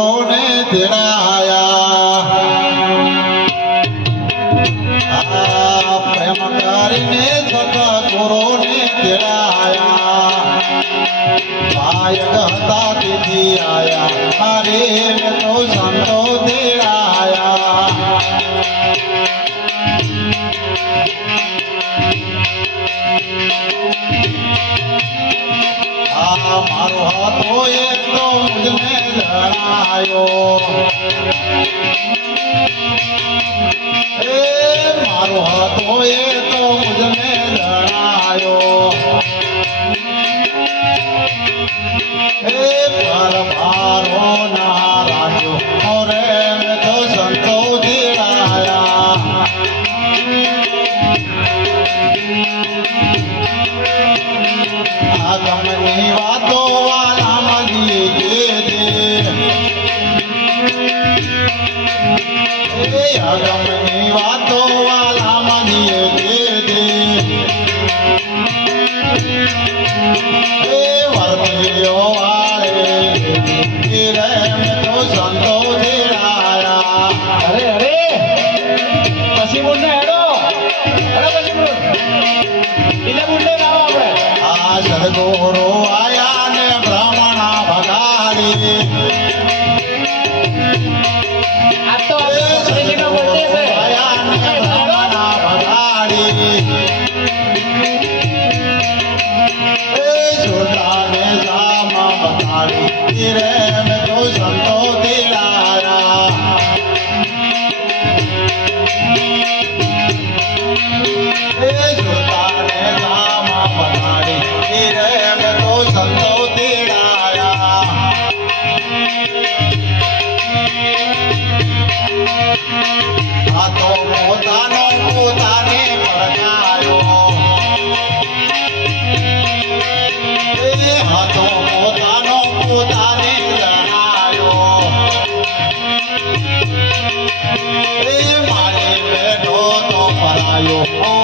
ગુરુને તેડાયા પ્રેમ કરીને સતગુરુને તેડાયા ભાયક હતા તેથી આયા અરે મેં તો સંતો તેડાયા મારો હતો એ તો મુજને જણાયો મારો હતો એ તો મુજને જણાયો પર મારો ના રાખ્યો રે મેં તો સંતો તેડાયા આગમની વાતો વાલા મળી દે આગમની વાતો વાલા મળી દે વર્તીઓ વાળે રે મેં તો સંતો તેડાયા અરે અરે પછી બોલ ને હેડો પછી બોલ એટલે બોલને લાવો આપણે સદગુરુ આયા ને બ્રાહ્મણા ભગાડી આ તો આપણે બોલતે છે આયા ને બ્રાહ્મણા ભગાડી સુદાને સામા બતાડી રે મેં તો સંતો તેડાયા સુદાને સામા બતાડી રે મેં તો સંતો તેડાયા આ તો પોતાનો પોતાને પડકાયો આ તો પોતાનો પોતાને જણાયો મારે બેઠો તો પરાયો